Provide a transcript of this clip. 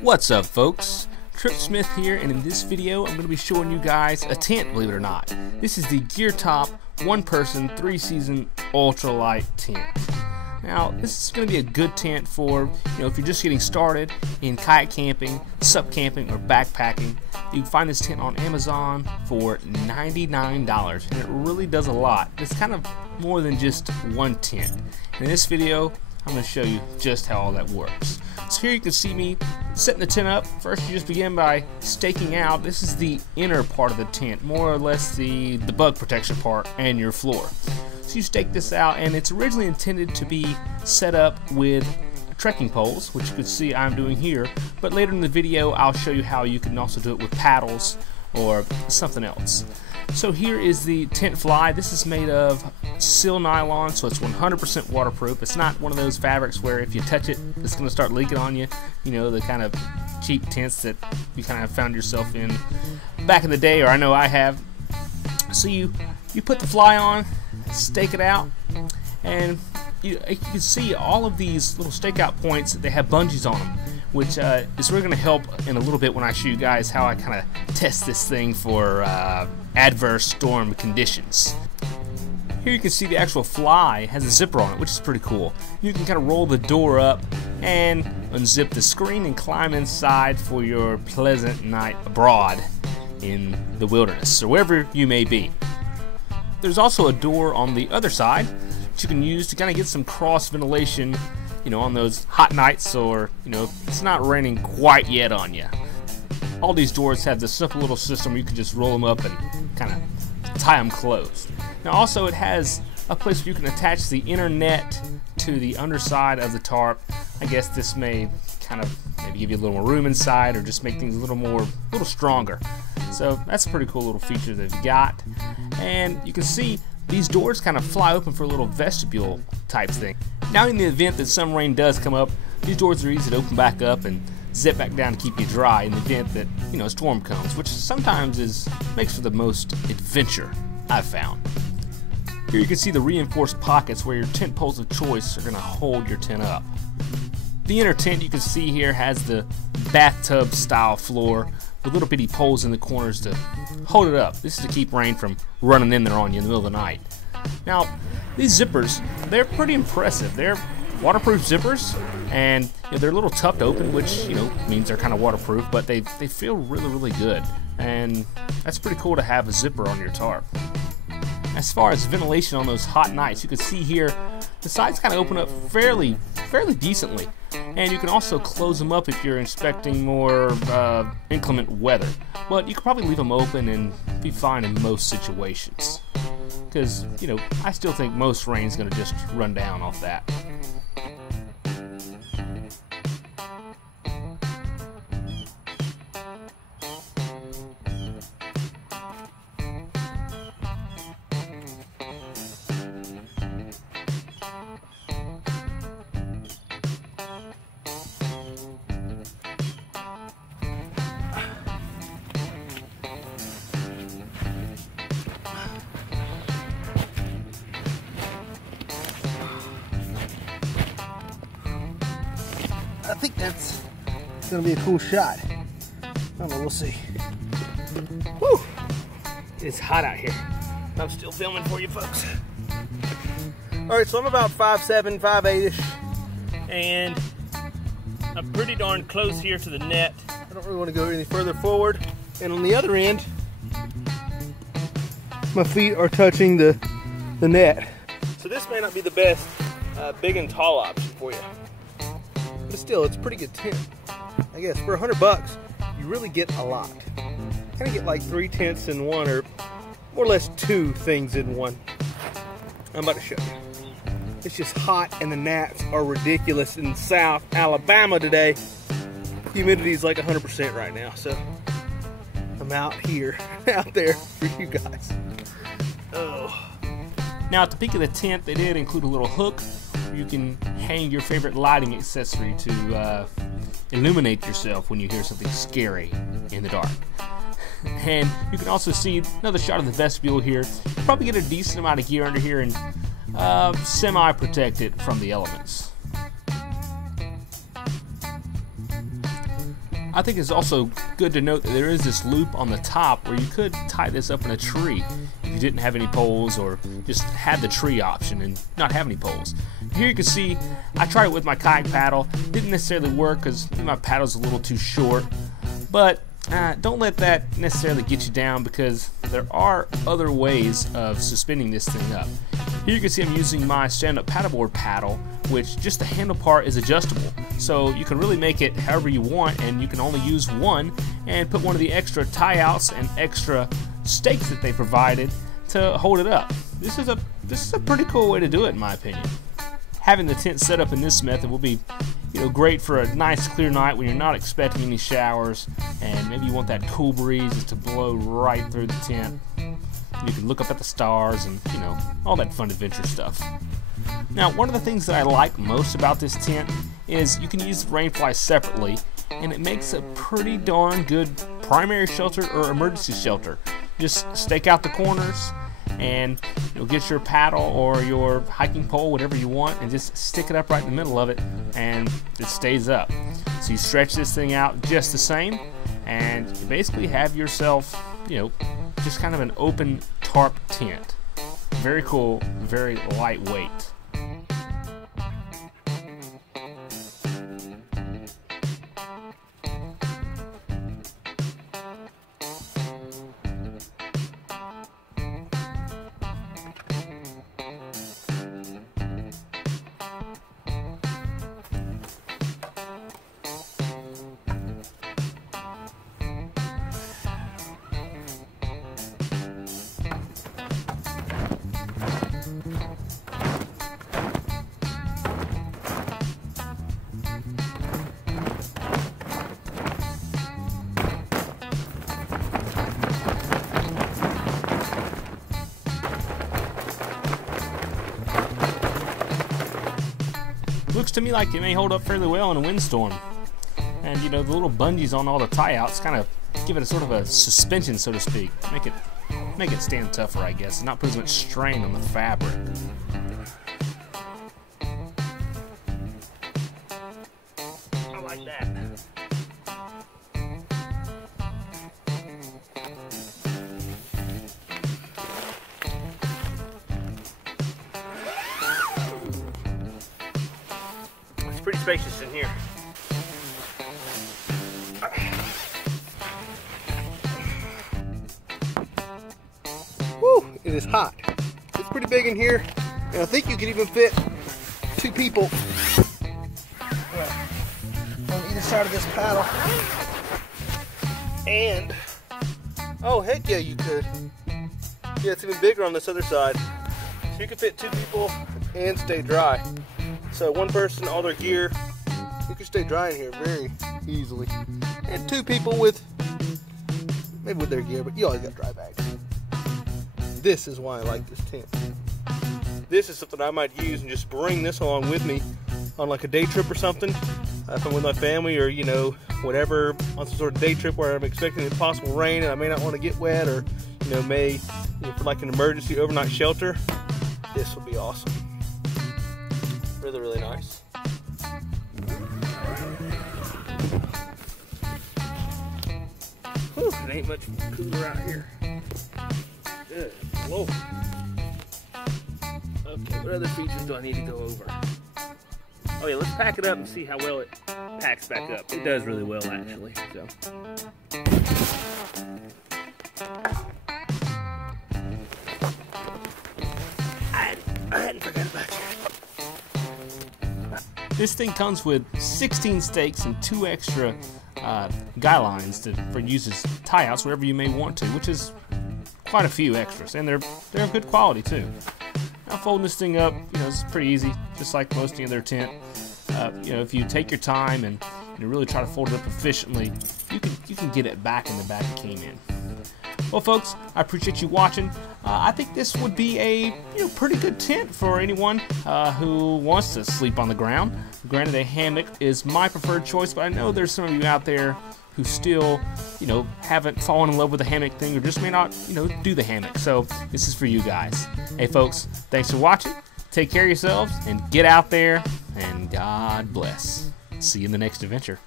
What's up, folks? Trip Smith here, and in this video I'm going to be showing you guys a tent, believe it or not. This is the GeertopTent 1-person 3-season ultralight tent. Now, this is going to be a good tent for, if you're just getting started in kayak camping, sup camping, or backpacking. You can find this tent on Amazon for $99, and it really does a lot. It's kind of more than just one tent. In this video, I'm going to show you just how all that works. So here you can see me setting the tent up. First, you just begin by staking out. This is the inner part of the tent, more or less the bug protection part and your floor. So you stake this out, and it's originally intended to be set up with trekking poles, which you can see I'm doing here, but later in the video I'll show you how you can also do it with paddles or something else. So here is the tent fly. This is made of seal nylon, so it's 100% waterproof. It's not one of those fabrics where if you touch it, it's going to start leaking on you. You know, the kind of cheap tents that you kind of found yourself in back in the day, or I know I have. So you put the fly on, stake it out, and you can see all of these little stakeout points, they have bungees on them, which is really going to help in a little bit when I show you guys how I kind of test this thing for adverse storm conditions. Here you can see the actual fly has a zipper on it, which is pretty cool. You can kind of roll the door up and unzip the screen and climb inside for your pleasant night abroad in the wilderness or wherever you may be. There's also a door on the other side that you can use to kind of get some cross ventilation, on those hot nights, or it's not raining quite yet on you. All these doors have this simple little system where you can just roll them up and kind of tie them closed. Now also it has a place where you can attach the inner net to the underside of the tarp. I guess this may kind of maybe give you a little more room inside, or just make things a little stronger. So that's a pretty cool little feature that they've got. And you can see these doors kind of fly open for a little vestibule type thing. Now in the event that some rain does come up, these doors are easy to open back up and zip back down to keep you dry in the event that a storm comes, which sometimes makes for the most adventure I've found. Here you can see the reinforced pockets where your tent poles of choice are going to hold your tent up. The inner tent you can see here has the bathtub style floor with little bitty poles in the corners to hold it up. This is to keep rain from running in there on you in the middle of the night. Now, these zippers, they're pretty impressive. They're waterproof zippers, and they're a little tough to open, which means they're kind of waterproof, but they feel really good, and that's pretty cool to have a zipper on your tarp. As far as ventilation on those hot nights, you can see here the sides kind of open up fairly decently, and you can also close them up if you're expecting more inclement weather, but you can probably leave them open and be fine in most situations, because I still think most rain is going to just run down off that. I think that's gonna be a cool shot. I don't know, we'll see. Woo! It's hot out here. I'm still filming for you folks. Alright, so I'm about 5'7", 5'8"-ish, and I'm pretty darn close here to the net. I don't really want to go any further forward. And on the other end, my feet are touching the net. So this may not be the best big and tall option for you. But still, it's a pretty good tent. I guess for $100, you really get a lot. Kind of get like 3 tents in one, or more or less 2 things in one. I'm about to show you. It's just hot, and the gnats are ridiculous in South Alabama today. Humidity is like 100% right now, so I'm out here, out there for you guys. Oh. Now at the peak of the tent, they did include a little hook. You can hang your favorite lighting accessory to illuminate yourself when you hear something scary in the dark. And you can also see another shot of the vestibule here. You probably get a decent amount of gear under here and semi-protect it from the elements. I think it's also good to note that there is this loop on the top where you could tie this up in a tree if you didn't have any poles or just had the tree option and not have any poles. Here you can see I tried it with my kayak paddle. Didn't necessarily work because my paddle's a little too short, but don't let that necessarily get you down because there are other ways of suspending this thing up. Here you can see I'm using my stand-up paddleboard paddle, which just the handle part is adjustable. So you can really make it however you want, and you can only use one and put one of the extra tie-outs and extra stakes that they provided to hold it up. This is a pretty cool way to do it, in my opinion. Having the tent set up in this method will be great for a nice clear night when you're not expecting any showers and maybe you want that cool breeze just to blow right through the tent. You can look up at the stars and all that fun adventure stuff. Now, one of the things that I like most about this tent is you can use the rainfly separately, and it makes a pretty darn good primary shelter or emergency shelter. Just stake out the corners and get your paddle or your hiking pole, whatever you want, and just stick it up right in the middle of it, and it stays up. So you stretch this thing out just the same, and you basically have yourself, just kind of an open tarp tent. Very cool, very lightweight. Looks to me like it may hold up fairly well in a windstorm. And the little bungees on all the tie-outs kind of give it a sort of a suspension, so to speak. Make it stand tougher, I guess, and not put as much strain on the fabric. I like that. Pretty spacious in here. Woo! It is hot. It's pretty big in here, and I think you could even fit 2 people on either side of this paddle. And oh heck yeah, you could. Yeah, it's even bigger on this other side. So you could fit 2 people and stay dry. So one person, all their gear, you can stay dry in here very easily. And 2 people maybe with their gear, but you always got dry bags. This is why I like this tent. This is something I might use and just bring this along with me on like a day trip or something. If I'm with my family or whatever, on some sort of day trip where I'm expecting a possible rain and I may not want to get wet, or for like an emergency overnight shelter, this will be awesome. Really, really nice. Whew, it ain't much cooler out here. Good. Whoa. Okay, what other features do I need to go over? Oh yeah, let's pack it up and see how well it packs back up. It does really well, actually. So. I hadn't forgot about you. This thing comes with 16 stakes and 2 extra guy lines for use as tie-outs wherever you may want to, which is quite a few extras, and they're of good quality too. Now folding this thing up, it's pretty easy, just like most of the other tent. If you take your time and really try to fold it up efficiently, you can get it back in the back it came in. Well, folks, I appreciate you watching. I think this would be a pretty good tent for anyone who wants to sleep on the ground. Granted, a hammock is my preferred choice, but I know there's some of you out there who still, haven't fallen in love with the hammock thing, or just may not, do the hammock. So this is for you guys. Hey, folks, thanks for watching. Take care of yourselves and get out there, and God bless. See you in the next adventure.